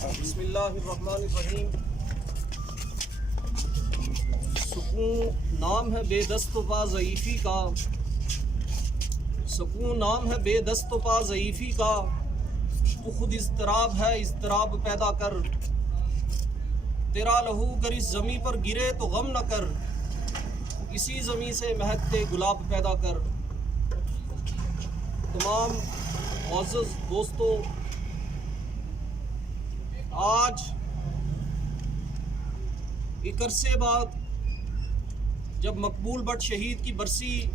بسم اللہ الرحمن الرحیم۔ سکون نام ہے بے دست و پا ضعیفی کا، سکون نام ہے بے دست و پا ضعیفی کا، تو خود اضطراب ہے اضطراب پیدا کر، تیرا لہو گر اس زمیں پر گرے تو غم نہ کر، اسی زمیں سے مہکتے گلاب پیدا کر۔ تمام معزز دوستوں، آج ایک عرصے بعد جب مقبول بٹ شہید کی برسی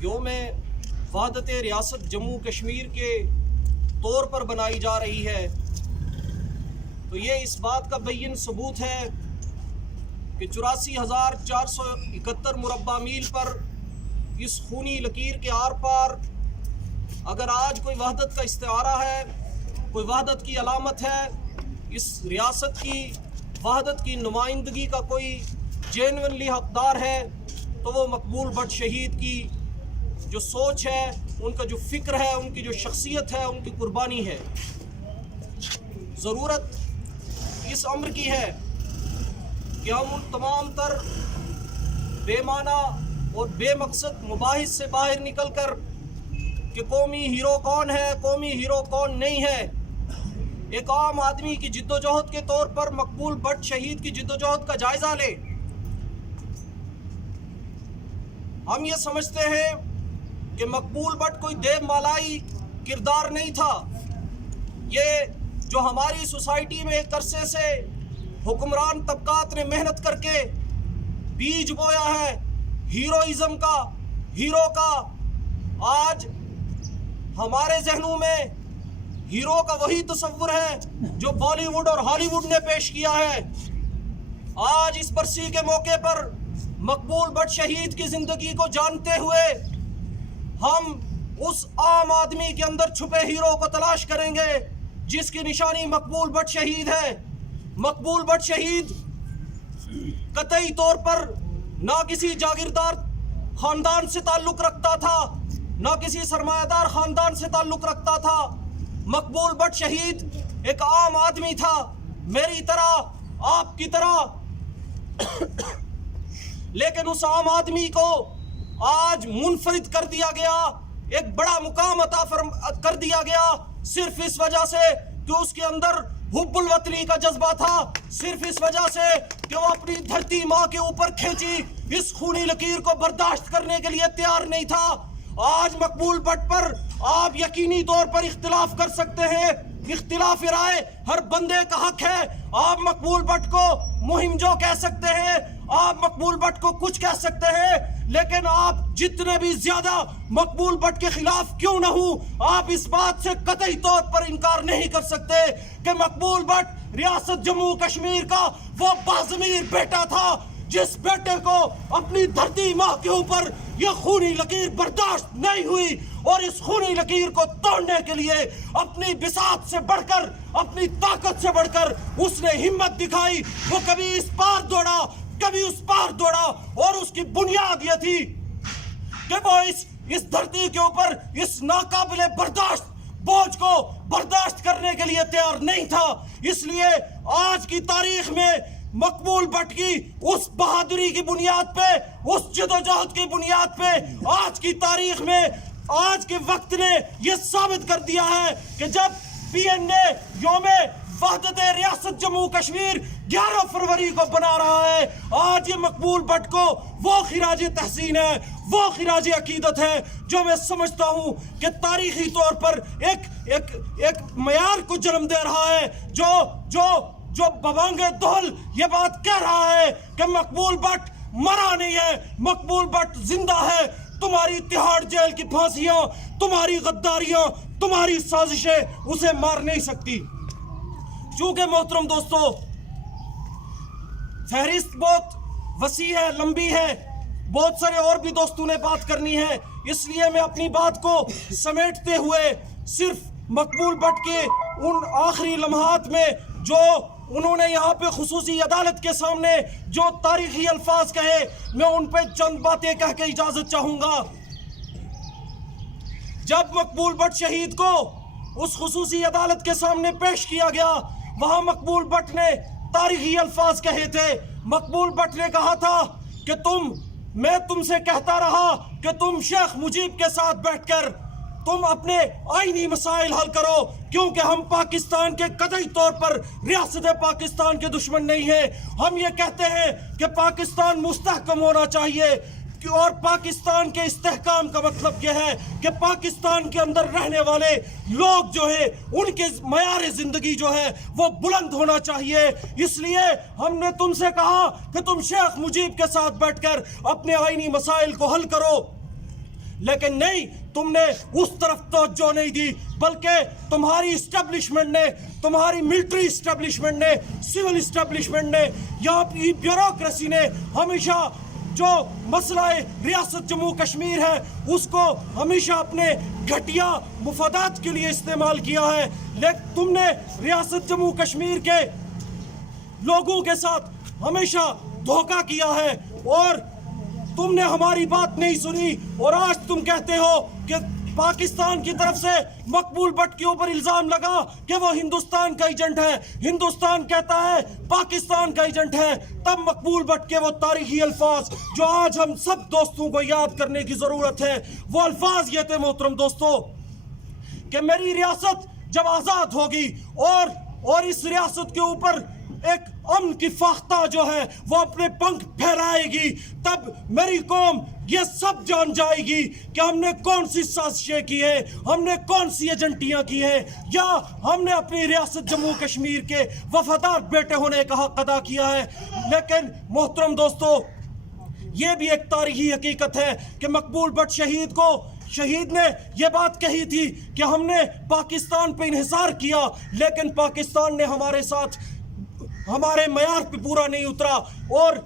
یوم وحدت ریاست جموں کشمیر کے طور پر بنائی جا رہی ہے، تو یہ اس بات کا بین ثبوت ہے کہ 84,471 مربع میل پر اس خونی لکیر کے آر پار اگر آج کوئی وحدت کا استعارہ ہے، کوئی وحدت کی علامت ہے، اس ریاست کی وحدت کی نمائندگی کا کوئی جینونلی حقدار ہے، تو وہ مقبول بٹ شہید کی جو سوچ ہے، ان کا جو فکر ہے، ان کی جو شخصیت ہے، ان کی قربانی ہے۔ ضرورت اس امر کی ہے کہ ہم ان تمام تر بے معنی اور بے مقصد مباحث سے باہر نکل کر کہ قومی ہیرو کون ہے، قومی ہیرو کون نہیں ہے، ایک عام آدمی کی جد و جہد کے طور پر مقبول بٹ شہید کی جد و جہد کا جائزہ لے۔ ہم یہ سمجھتے ہیں کہ مقبول بٹ کوئی دیو مالائی کردار نہیں تھا، یہ جو ہماری سوسائٹی میں ایک عرصے سے حکمران طبقات نے محنت کر کے بیج بویا ہے ہیروئزم کا، ہیرو کا، آج ہمارے ذہنوں میں ہیرو کا وہی تصور ہے جو بالی ووڈ اور ہالی ووڈ نے پیش کیا ہے۔ آج اس برسی کے موقع پر مقبول بٹ شہید کی زندگی کو جانتے ہوئے ہم اس عام آدمی کے اندر چھپے ہیرو کو تلاش کریں گے جس کی نشانی مقبول بٹ شہید ہے۔ مقبول بٹ شہید قطعی طور پر نہ کسی جاگیردار خاندان سے تعلق رکھتا تھا، نہ کسی سرمایہ دار خاندان سے تعلق رکھتا تھا۔ مقبول بٹ شہید ایک عام آدمی تھا، میری طرح، آپ کی طرح، لیکن اس عام آدمی کو آج منفرد کر دیا گیا، ایک بڑا مقام عطا کر دیا گیا، صرف اس وجہ سے کہ اس کے اندر حب الوطنی کا جذبہ تھا، صرف اس وجہ سے کہ وہ اپنی دھرتی ماں کے اوپر کھینچی اس خونی لکیر کو برداشت کرنے کے لیے تیار نہیں تھا۔ آج مقبول بٹ پر آپ یقینی طور پر اختلاف کر سکتے ہیں، اختلاف رائے ہر بندے کا حق ہے۔ آپ مقبول بٹ کو مہم جو کہہ سکتے ہیں، آپ مقبول بٹ کو کچھ کہہ سکتے ہیں، لیکن آپ جتنے بھی زیادہ مقبول بٹ کے خلاف کیوں نہ ہوں، آپ اس بات سے قطعی طور پر انکار نہیں کر سکتے کہ مقبول بٹ ریاست جموں کشمیر کا وہ باضمیر بیٹا تھا جس بیٹے کو اپنی دھرتی ماں کے اوپر یہ خونی لکیر برداشت نہیں ہوئی، اور اس خونی لکیر کو توڑنے کے لیے اپنی بساط سے بڑھ کر، اپنی طاقت سے بڑھ کر اس نے ہمت دکھائی۔ وہ کبھی اس پار دوڑا، کبھی اس پار دوڑا، اور اس کی بنیاد یہ تھی کہ وہ اس دھرتی کے اوپر اس ناقابل برداشت بوجھ کو برداشت کرنے کے لیے تیار نہیں تھا۔ اس لیے آج کی تاریخ میں مقبول بٹ کی اس بہادری کی بنیاد پہ، اس جد و جہد کی بنیاد پہ، آج کی تاریخ میں، آج کے وقت نے یہ ثابت کر دیا ہے کہ جب پی این اے یوم وحدت ریاست جموں کشمیر 11 فروری کو بنا رہا ہے، آج یہ مقبول بٹ کو وہ خراج تحسین ہے، وہ خراج عقیدت ہے جو میں سمجھتا ہوں کہ تاریخی طور پر ایک معیار کو جنم دے رہا ہے، جو ببانگ دہل یہ بات کہہ رہا ہے کہ مقبول بٹ مرا نہیں ہے، مقبول بٹ زندہ ہے۔ تمہاری تہاڑ جیل کی پھانسیاں، تمہاری غداریاں، تمہاری سازشیں اسے مار نہیں سکتی۔ چونکہ محترم دوستو، فہرست بہت وسیع ہے، لمبی ہے، بہت سارے اور بھی دوستوں نے بات کرنی ہے، اس لیے میں اپنی بات کو سمیٹتے ہوئے صرف مقبول بٹ کے ان آخری لمحات میں جو انہوں نے یہاں پہ خصوصی عدالت کے سامنے جو تاریخی الفاظ کہے، میں ان پہ چند باتیں کہہ کے اجازت چاہوں گا۔ جب مقبول بٹ شہید کو اس خصوصی عدالت کے سامنے پیش کیا گیا، وہاں مقبول بٹ نے تاریخی الفاظ کہے تھے۔ مقبول بٹ نے کہا تھا کہ میں تم سے کہتا رہا کہ تم شیخ مجیب کے ساتھ بیٹھ کر تم اپنے آئینی مسائل حل کرو، کیونکہ ہم پاکستان کے قطعی طور پر ریاست پاکستان کے دشمن نہیں ہیں۔ ہم یہ کہتے ہیں کہ پاکستان مستحکم ہونا چاہیے، اور پاکستان کے استحکام کا مطلب یہ ہے کہ پاکستان کے اندر رہنے والے لوگ جو ہیں ان کے معیار زندگی جو ہے وہ بلند ہونا چاہیے۔ اس لیے ہم نے تم سے کہا کہ تم شیخ مجیب کے ساتھ بیٹھ کر اپنے آئینی مسائل کو حل کرو، لیکن نہیں، تم نے اس طرف توجہ نہیں دی، بلکہ تمہاری اسٹیبلشمنٹ نے، تمہاری ملٹری اسٹیبلشمنٹ نے، سول اسٹیبلشمنٹ نے، یہاں کی بیوروکریسی نے ہمیشہ جو مسئلہ ریاست جموں کشمیر ہے اس کو ہمیشہ اپنے گھٹیا مفادات کے لیے استعمال کیا ہے۔ لیکن تم نے ریاست جموں کشمیر کے لوگوں کے ساتھ ہمیشہ دھوکہ کیا ہے، اور تم نے ہماری بات نہیں سنی، اور آج تم کہتے ہو کہ پاکستان کی طرف سے مقبول بٹ کے اوپر الزام لگا کہ وہ ہندوستان کا ایجنٹ ہے، ہندوستان کہتا ہے پاکستان کا ایجنٹ ہے۔ تب مقبول بٹ کے وہ تاریخی الفاظ جو آج ہم سب دوستوں کو یاد کرنے کی ضرورت ہے، وہ الفاظ یہ تھے محترم دوستو کہ میری ریاست جب آزاد ہوگی اور اس ریاست کے اوپر ایک امن کی فاختہ جو ہے وہ اپنے پنکھ پھیلائے گی، تب میری قوم یہ سب جان جائے گی کہ ہم نے کون سی سازشیں کی ہیں، ہم نے کون سی ایجنٹیاں کی ہیں، یا ہم نے اپنی ریاست جموں کشمیر کے وفادار بیٹے ہونے کا حق ادا کیا ہے۔ لیکن محترم دوستو، یہ بھی ایک تاریخی حقیقت ہے کہ مقبول بٹ شہید نے یہ بات کہی تھی کہ ہم نے پاکستان پہ انحصار کیا، لیکن پاکستان نے ہمارے ساتھ ہمارے معیار پہ پورا نہیں اترا، اور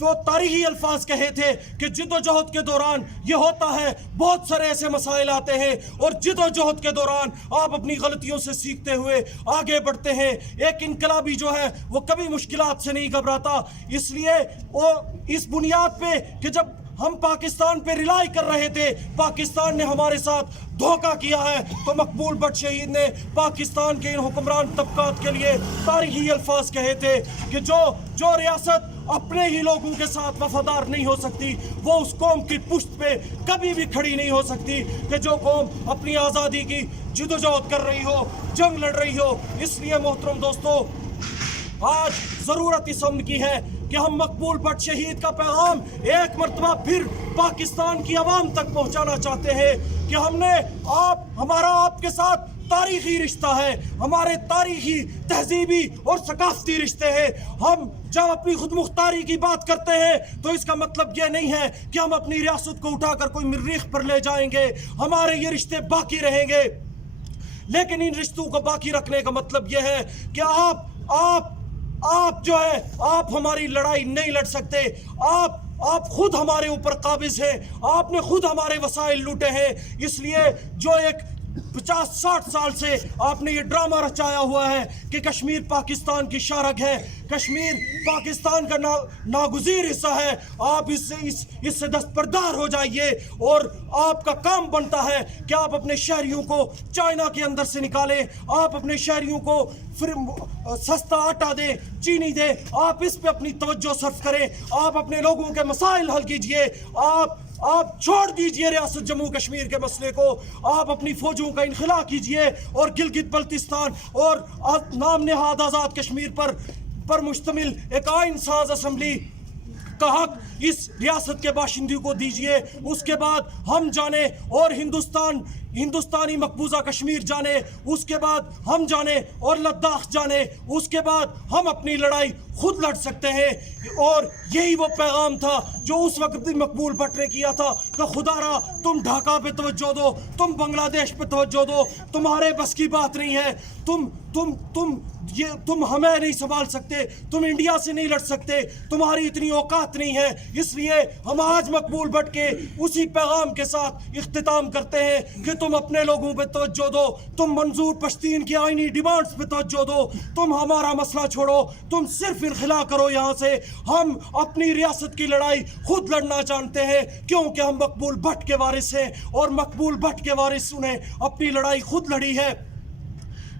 وہ تاریخی الفاظ کہے تھے کہ جد و جہد کے دوران یہ ہوتا ہے، بہت سارے ایسے مسائل آتے ہیں، اور جد و جہد کے دوران آپ اپنی غلطیوں سے سیکھتے ہوئے آگے بڑھتے ہیں۔ ایک انقلابی جو ہے وہ کبھی مشکلات سے نہیں گھبراتا، اس لیے وہ اس بنیاد پہ کہ جب ہم پاکستان پہ ریلائی کر رہے تھے، پاکستان نے ہمارے ساتھ دھوکہ کیا ہے، تو مقبول بٹ شہید نے پاکستان کے ان حکمران طبقات کے لیے تاریخی الفاظ کہے تھے کہ جو ریاست اپنے ہی لوگوں کے ساتھ وفادار نہیں ہو سکتی، وہ اس قوم کی پشت پہ کبھی بھی کھڑی نہیں ہو سکتی، کہ جو قوم اپنی آزادی کی جدوجہد کر رہی ہو، جنگ لڑ رہی ہو۔ اس لیے محترم دوستو، آج ضرورت اس امن کی ہے کہ ہم مقبول بٹ شہید کا پیغام ایک مرتبہ پھر پاکستان کی عوام تک پہنچانا چاہتے ہیں کہ ہمارا آپ کے ساتھ تاریخی رشتہ ہے، ہمارے تاریخی، تہذیبی اور ثقافتی رشتے ہیں۔ ہم جب اپنی خود مختاری کی بات کرتے ہیں تو اس کا مطلب یہ نہیں ہے کہ ہم اپنی ریاست کو اٹھا کر کوئی مریخ پر لے جائیں گے، ہمارے یہ رشتے باقی رہیں گے، لیکن ان رشتوں کو باقی رکھنے کا مطلب یہ ہے کہ آپ جو ہے آپ ہماری لڑائی نہیں لڑ سکتے، آپ خود ہمارے اوپر قابض ہیں، آپ نے خود ہمارے وسائل لوٹے ہیں۔ اس لیے جو ایک 50-60 سال سے آپ نے یہ ڈرامہ رچایا ہوا ہے کہ کشمیر پاکستان کی شارک ہے، کشمیر پاکستان کا ناگزیر حصہ ہے، آپ اس سے دستبردار ہو جائیے، اور آپ کا کام بنتا ہے کہ آپ اپنے شہریوں کو چائنا کے اندر سے نکالیں، آپ اپنے شہریوں کو پھر سستا آٹا دیں، چینی دیں، آپ اس پہ اپنی توجہ صرف کریں، آپ اپنے لوگوں کے مسائل حل کیجئے، آپ چھوڑ دیجئے ریاست جموں کشمیر کے مسئلے کو، آپ اپنی فوجوں کا انخلا کیجئے، اور گلگت بلتستان اور نام نہاد آزاد کشمیر پر مشتمل ایک آئین ساز اسمبلی کا حق اس ریاست کے باشندوں کو دیجئے۔ اس کے بعد ہم جانے اور ہندوستانی مقبوضہ کشمیر جانے، اس کے بعد ہم جانے اور لداخ جانے، اس کے بعد ہم اپنی لڑائی خود لڑ سکتے ہیں۔ اور یہی وہ پیغام تھا جو اس وقت بھی مقبول بٹ نے کیا تھا کہ خدا را تم ڈھاکہ پہ توجہ دو، تم بنگلہ دیش پہ توجہ دو، تمہارے بس کی بات نہیں ہے، تم ہمیں نہیں سنبھال سکتے، تم انڈیا سے نہیں لڑ سکتے، تمہاری اتنی اوقات نہیں ہے۔ اس لیے ہم آج مقبول بٹ کے اسی پیغام کے ساتھ اختتام کرتے ہیں کہ تم اپنے لوگوں پہ توجہ دو، تم منظور پشتین کی آئینی ڈیمانڈز پہ توجہ دو، تم ہمارا مسئلہ چھوڑو، تم صرف انخلا کرو یہاں سے۔ ہم اپنی ریاست کی لڑائی خود لڑنا جانتے ہیں، کیونکہ ہم مقبول بٹ کے وارث ہیں، اور مقبول بٹ کے وارثوں نے اپنی لڑائی خود لڑی ہے۔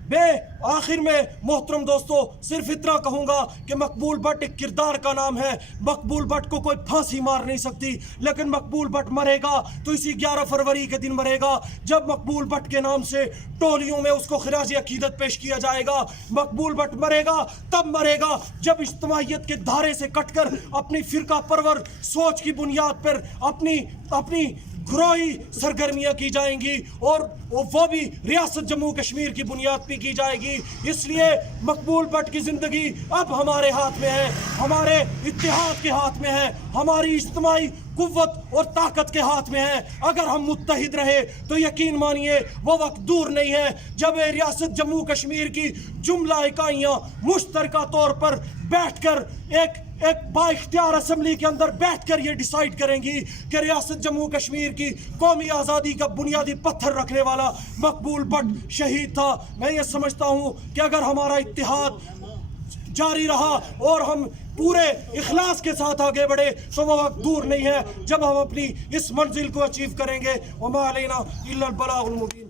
میں آخر میں محترم دوستوں صرف اتنا کہوں گا کہ مقبول بٹ ایک کردار کا نام ہے. مقبول بٹ کو کوئی پھانسی مار نہیں سکتی, لیکن مقبول بٹ مرے گا تو اسی 11 فروری کے دن مرے گا جب مقبول بٹ کے نام سے ٹولیوں میں اس کو خراج عقیدت پیش کیا جائے گا. مقبول بٹ مرے گا تب مرے گا جب اجتماعیت کے دھارے سے کٹ کر اپنی فرقہ پرور سوچ کی بنیاد پر اپنی گروہی سرگرمیاں کی جائیں گی, اور وہ بھی ریاست جموں کشمیر کی بنیاد پہ کی جائے گی. اس لیے مقبول بٹ کی زندگی اب ہمارے ہاتھ میں ہے, ہمارے اتحاد کے ہاتھ میں ہے, ہماری اجتماعی قوت اور طاقت کے ہاتھ میں ہے. اگر ہم متحد رہے تو یقین مانیے وہ وقت دور نہیں ہے جب ریاست جموں کشمیر کی جملہ اکائیاں مشترکہ طور پر بیٹھ کر ایک با اختیار اسمبلی کے اندر بیٹھ کر یہ ڈیسائیڈ کریں گی کہ ریاست جموں کشمیر کی قومی آزادی کا بنیادی پتھر رکھنے والا مقبول بٹ شہید تھا. میں یہ سمجھتا ہوں کہ اگر ہمارا اتحاد جاری رہا اور ہم پورے اخلاص کے ساتھ آگے بڑھے تو وہ وقت دور نہیں ہے جب ہم اپنی اس منزل کو اچیو کریں گے. وما علینا الا البلاغ المبین.